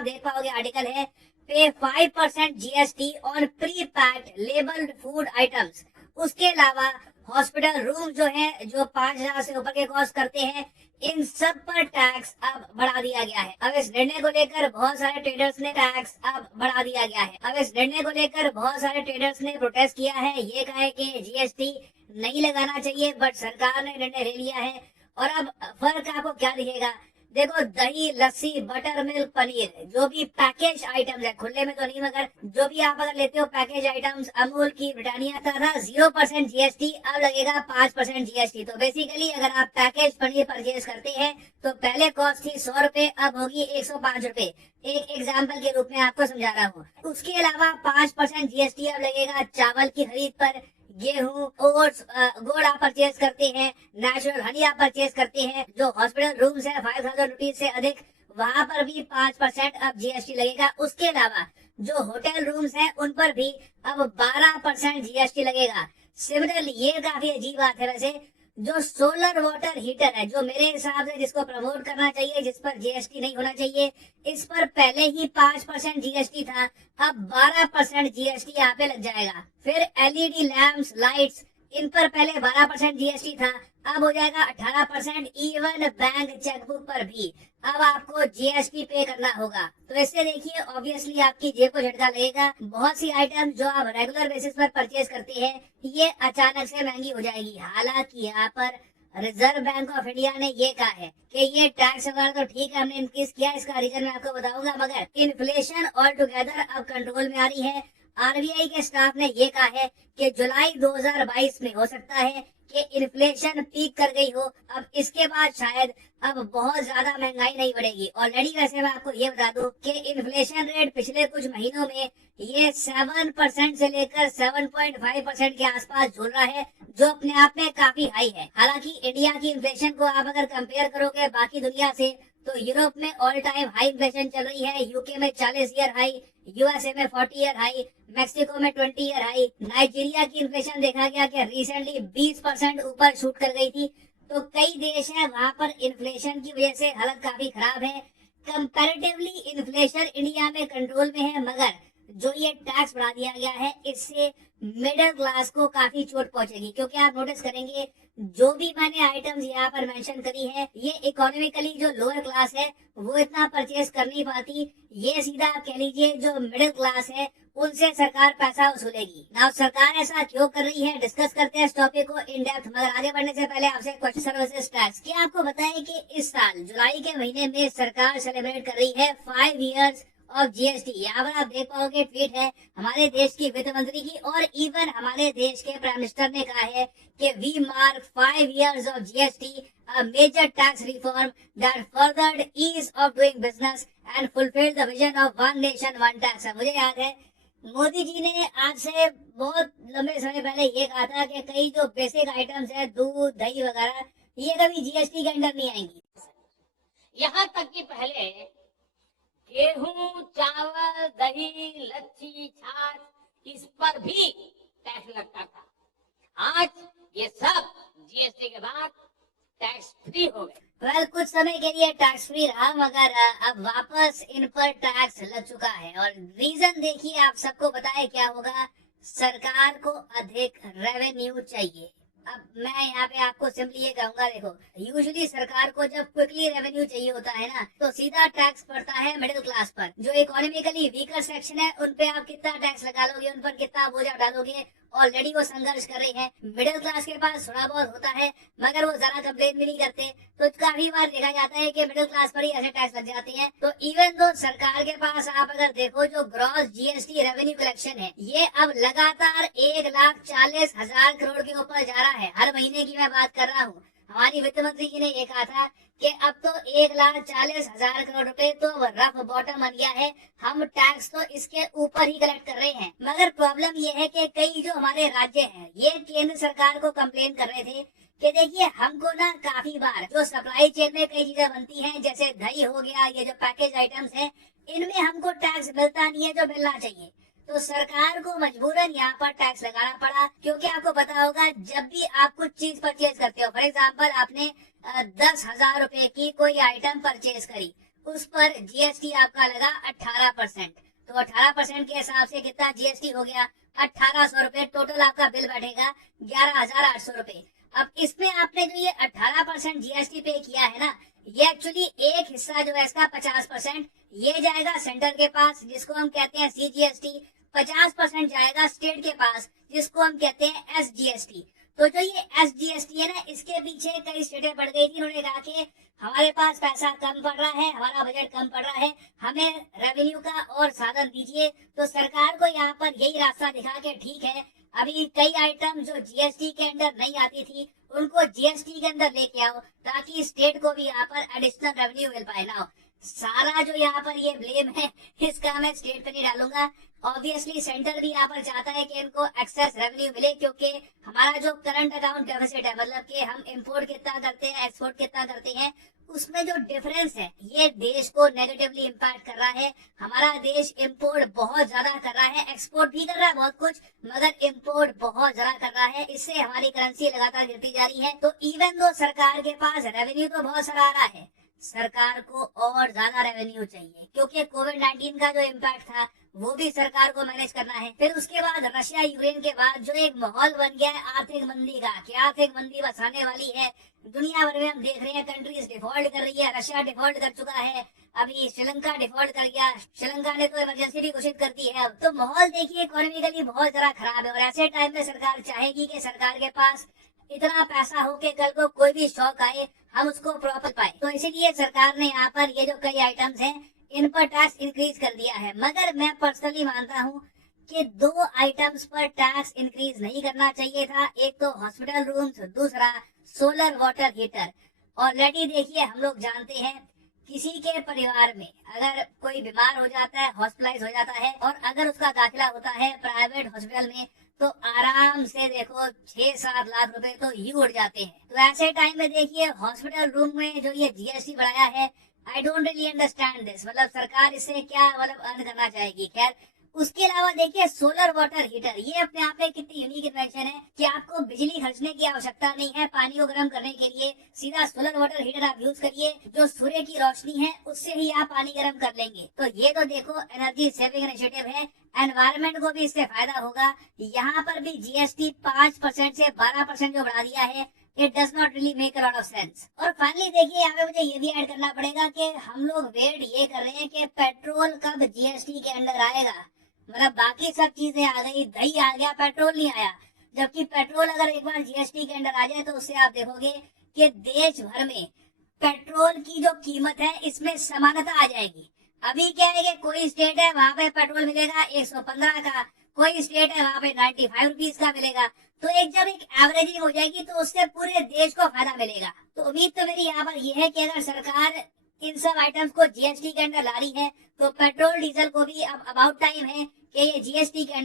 आप देख पाओगे आर्टिकल है पे 5% GST on pre packed labelled food items. उसके अलावा हॉस्पिटल रूम जो है, जो 5,000 से ऊपर के कॉस्ट करते हैं, इन सब पर टैक्स अब बढ़ा दिया गया है। अब इस निर्णय को लेकर बहुत सारे ट्रेडर्स ने टैक्स अब बढ़ा दिया गया है। अब इस निर्णय को लेकर बहुत सारे ट्रेडर्स ने प्रोटेस्ट किया है, ये कहा है कि जीएसटी नहीं लगाना चाहिए, बट सरकार ने निर्णय ले लिया है। और अब फर्क आपको क्या दिखेगा, देखो दही, लस्सी, बटर मिल्क, पनीर, जो भी पैकेज आइटम्स है, खुले में तो नहीं मगर जो भी आप अगर लेते हो पैकेज आइटम्स, अमूल की, ब्रिटानिया का था 0% जीएसटी, अब लगेगा 5% जीएसटी। तो बेसिकली अगर आप पैकेज पनीर परचेज करते हैं तो पहले कॉस्ट थी 100 रुपए, अब होगी 105 रुपए। एक एग्जाम्पल के रूप में आपको समझा रहा हूँ। उसके अलावा 5% जीएसटी अब लगेगा चावल की खरीद पर, गेहूं, ओट्स, गुड़ आप परचेज करते हैं, नेचुरल हनी आप परचेज करते हैं। जो हॉस्पिटल रूम्स है 5,000 रुपीज से अधिक, वहां पर भी 5% अब जीएसटी लगेगा। उसके अलावा जो होटल रूम्स हैं उन पर भी अब 12% जीएसटी लगेगा। सिमिलरली ये काफी अजीब बात है वैसे, जो सोलर वाटर हीटर है, जो मेरे हिसाब से जिसको प्रमोट करना चाहिए, जिस पर जीएसटी नहीं होना चाहिए, इस पर पहले ही 5% जीएसटी था, अब 12% जीएसटी यहाँ पे लग जाएगा। फिर एलईडी लैंप्स, लाइट्स, इन पर पहले 12% जीएसटी था, अब हो जाएगा 18%। इवन बैंक चेकबुक पर भी अब आपको जीएसटी पे करना होगा। तो इससे देखिए ऑब्वियसली आपकी जेब को झटका लगेगा। बहुत सी आइटम जो आप रेगुलर बेसिस पर परचेज करते हैं, ये अचानक से महंगी हो जाएगी। हालांकि यहाँ पर रिजर्व बैंक ऑफ इंडिया ने ये कहा है कि ये टैक्स वगैरह तो ठीक है, हमने इंक्रीज किया, इसका रीजन मैं आपको बताऊंगा, मगर इन्फ्लेशन ऑल टुगेदर अब कंट्रोल में आ रही है। आरबीआई के स्टाफ ने ये कहा है कि जुलाई 2022 में हो सकता है कि इन्फ्लेशन पीक कर गई हो, अब इसके बाद शायद अब बहुत ज्यादा महंगाई नहीं बढ़ेगी। ऑलरेडी वैसे मैं आपको ये बता दूं कि इन्फ्लेशन रेट पिछले कुछ महीनों में ये 7% से लेकर 7.5% के आसपास झूल रहा है, जो अपने आप में काफी हाई है। हालांकि इंडिया की इन्फ्लेशन को आप अगर कंपेयर करोगे बाकी दुनिया से, तो यूरोप में ऑल टाइम हाई इन्फ्लेशन चल रही है, यूके में 40 ईयर हाई, यूएसए में 40 ईयर हाई, मेक्सिको में 20 ईयर हाई। नाइजीरिया की इन्फ्लेशन देखा गया कि रिसेंटली 20% ऊपर शूट कर गई थी। तो कई देश हैं वहां पर इन्फ्लेशन की वजह से हालत काफी खराब है। कंपैरेटिवली इन्फ्लेशन इंडिया में कंट्रोल में है, मगर जो ये टैक्स बढ़ा दिया गया है इससे मिडिल क्लास को काफी चोट पहुंचेगी। क्योंकि आप नोटिस करेंगे जो भी मैंने आइटम्स यहाँ पर मेंशन करी है, ये इकोनॉमिकली जो लोअर क्लास है वो इतना परचेज कर नहीं पाती। ये सीधा आप कह लीजिए जो मिडिल क्लास है उनसे सरकार पैसा वसूलेगी। नाउ सरकार ऐसा क्यों कर रही है, डिस्कस करते हैं इस टॉपिक को इन डेप्थ। मगर आगे बढ़ने से पहले आपसे क्वेश्चन सर्विसेज टैक्स। क्या आपको बताएं कि इस साल जुलाई के महीने में सरकार सेलिब्रेट कर रही है 5 इयर्स ऑफ जीएसटी। यहाँ पर आप देख पाओगे ट्वीट है हमारे देश की वित्त मंत्री की, और इवन हमारे देश के प्राइम मिनिस्टर ने कहा है कि we mark 5 years of GST, a major tax reform that furthered ease of doing business and fulfilled the vision of one nation one tax। मुझे याद है मोदी जी ने आज से बहुत लंबे समय पहले ये कहा था कि कई जो बेसिक आइटम्स है, दूध, दही वगैरह, ये कभी जीएसटी के अंडर नहीं आएंगी। यहाँ तक कि पहले गेहूं, चावल, दही, लच्छी, छाछ, इस पर भी टैक्स लगता था। आज ये सब जीएसटी के बाद टैक्स फ्री हो गए। वेल कुछ समय के लिए टैक्स फ्री रहा, मगर अब वापस इन पर टैक्स लग चुका है। और रीजन देखिए आप सबको पता है क्या होगा, सरकार को अधिक रेवेन्यू चाहिए। अब मैं यहाँ पे आपको सिंपली ये कहूंगा, देखो यूजुअली सरकार को जब क्विकली रेवेन्यू चाहिए होता है ना, तो सीधा टैक्स पड़ता है मिडिल क्लास पर। जो इकोनॉमिकली वीकर सेक्शन है उन पे आप कितना टैक्स लगा लोगे, उन पर कितना बोझा डालोगे, ऑलरेडी वो संघर्ष कर रहे हैं। मिडिल क्लास के पास थोड़ा बहुत होता है मगर वो ज्यादा कंप्लेन भी नहीं करते, तो काफी बार देखा जाता है कि मिडिल क्लास पर ही ऐसे टैक्स लग जाते हैं। तो इवन दो सरकार के पास आप अगर देखो जो ग्रॉस जीएसटी रेवेन्यू कलेक्शन है, ये अब लगातार 1,40,000 करोड़ के ऊपर जा रहा है। हर महीने की मैं बात कर रहा हूँ। हमारी वित्त मंत्री जी ने ये कहा था कि अब तो 1,40,000 करोड़ रुपए तो रफ बॉटम बन गया है, हम टैक्स तो इसके ऊपर ही कलेक्ट कर रहे हैं। मगर प्रॉब्लम ये है कि कई जो हमारे राज्य हैं ये केंद्र सरकार को कंप्लेन कर रहे थे कि देखिए हमको ना काफी बार जो सप्लाई चेन में कई चीजें बनती हैं, जैसे दही हो गया, ये जो पैकेज आइटम्स हैं, इनमें हमको टैक्स मिलता नहीं है जो मिलना चाहिए। तो सरकार को मजबूरन यहाँ पर टैक्स लगाना पड़ा। क्योंकि आपको पता होगा जब भी आप कुछ चीज परचेज करते हो, फॉर एग्जाम्पल आपने 10,000 रुपए की कोई आइटम परचेज करी, उस पर जीएसटी आपका लगा 18%। तो 18% के हिसाब से कितना जीएसटी हो गया? 1800 रुपए। टोटल आपका बिल बैठेगा 11,800 रुपए। अब इसमें आपने जो ये 18% जीएसटी पे किया है ना, ये एक्चुअली एक हिस्सा जो है इसका 50% ये जाएगा सेंटर के पास जिसको हम कहते हैं सीजीएसटी, 50% जाएगा स्टेट के पास जिसको हम कहते हैं एसजीएसटी। तो जो ये एसजीएसटी है ना, इसके पीछे कई स्टेटें पड़ गई थी। उन्होंने कहा कि हमारे पास पैसा कम पड़ रहा है, हमारा बजट कम पड़ रहा है, हमें रेवेन्यू का और साधन दीजिए। तो सरकार को यहाँ पर यही रास्ता दिखा के ठीक है, अभी कई आइटम जो जीएसटी के अंदर नहीं आती थी उनको जीएसटी के अंदर लेके आओ ताकि स्टेट को भी यहाँ पर एडिशनल रेवेन्यू मिल पाए ना। सारा जो यहाँ पर ये ब्लेम है इसका मैं स्टेट पे नहीं डालूंगा। ऑब्वियसली सेंटर भी यहाँ पर चाहता है कि इनको एक्सेस रेवेन्यू मिले, क्योंकि हमारा जो करंट अकाउंट डेफिसिट है, मतलब कि हम इंपोर्ट कितना करते हैं, एक्सपोर्ट कितना करते हैं, उसमें जो डिफरेंस है ये देश को नेगेटिवली इम्पैक्ट कर रहा है। हमारा देश इंपोर्ट बहुत ज्यादा कर रहा है, एक्सपोर्ट भी कर रहा है बहुत कुछ, मगर इंपोर्ट बहुत ज्यादा कर रहा है। इससे हमारी करेंसी लगातार गिरती जा रही है। तो इवन दो सरकार के पास रेवेन्यू तो बहुत सारा आ रहा है, सरकार को और ज्यादा रेवेन्यू चाहिए, क्योंकि कोविड-19 का जो इम्पैक्ट था वो भी सरकार को मैनेज करना है। फिर उसके बाद रशिया यूक्रेन के बाद जो एक माहौल बन गया है आर्थिक मंदी का, कि आर्थिक मंदी बस आने वाली है। दुनिया भर में हम देख रहे हैं कंट्रीज डिफॉल्ट कर रही है, रशिया डिफॉल्ट कर चुका है, अभी श्रीलंका डिफॉल्ट कर गया, श्रीलंका ने तो इमरजेंसी भी घोषित कर दी है। अब तो माहौल देखिए इकोनॉमिकली बहुत ज्यादा खराब है, और ऐसे टाइम में सरकार चाहेगी कि सरकार के पास इतना पैसा हो कि कल को कोई भी शौक आए हम उसको प्रॉपर पाए। तो इसीलिए सरकार ने यहाँ पर ये जो कई आइटम्स हैं इन पर टैक्स इंक्रीज कर दिया है। मगर मैं पर्सनली मानता हूँ कि दो आइटम्स पर टैक्स इंक्रीज नहीं करना चाहिए था। एक तो हॉस्पिटल रूम्स, दूसरा सोलर वाटर हीटर। ऑलरेडी देखिए हम लोग जानते हैं किसी के परिवार में अगर कोई बीमार हो जाता है, हॉस्पिटलाइज हो जाता है, और अगर उसका दाखिला होता है प्राइवेट हॉस्पिटल में, तो आराम से देखो 6-7 लाख रुपए तो यूं उड़ जाते हैं। तो ऐसे टाइम में देखिए हॉस्पिटल रूम में जो ये जीएसटी बढ़ाया है, I don't really understand this. मतलब सरकार इससे क्या मतलब अर्न करना चाहेगी। खैर, उसके अलावा देखिए सोलर वाटर हीटर, ये अपने आप में कितनी यूनिक इन्वेंशन है कि आपको बिजली खर्चने की आवश्यकता नहीं है पानी को गर्म करने के लिए। सीधा सोलर वाटर हीटर आप यूज करिए, जो सूर्य की रोशनी है उससे ही आप पानी गर्म कर लेंगे। तो ये तो देखो एनर्जी सेविंग इनिशिएटिव है, एनवायरमेंट को भी इससे फायदा होगा। यहाँ पर भी जीएसटी 5% से 12% जो बढ़ा दिया है, it does not really make a lot of sense. और फाइनली देखिए यहाँ पे मुझे ये भी ऐड करना पड़ेगा कि हम लोग वेट ये कर रहे हैं कि पेट्रोल कब जीएसटी के अंडर आएगा। मतलब बाकी सब चीजें आ गई, दही आ गया, पेट्रोल नहीं आया। जबकि पेट्रोल अगर एक बार जीएसटी के अंडर आ जाए तो उससे आप देखोगे कि देश भर में पेट्रोल की जो कीमत है इसमें समानता आ जाएगी। अभी क्या है कि कोई स्टेट है वहां पे पेट्रोल मिलेगा 115 का, कोई स्टेट है वहां पे 95 रुपीज का मिलेगा। तो एक जब एक एवरेजिंग हो जाएगी तो उससे पूरे देश को फायदा मिलेगा। तो उम्मीद तो मेरी यहाँ पर यह है कि अगर सरकार इन सब आइटम्स को जीएसटी के अंदर ला रही है तो पेट्रोल डीजल को भी अब अबाउट टाइम है कि ये जीएसटी के अंडर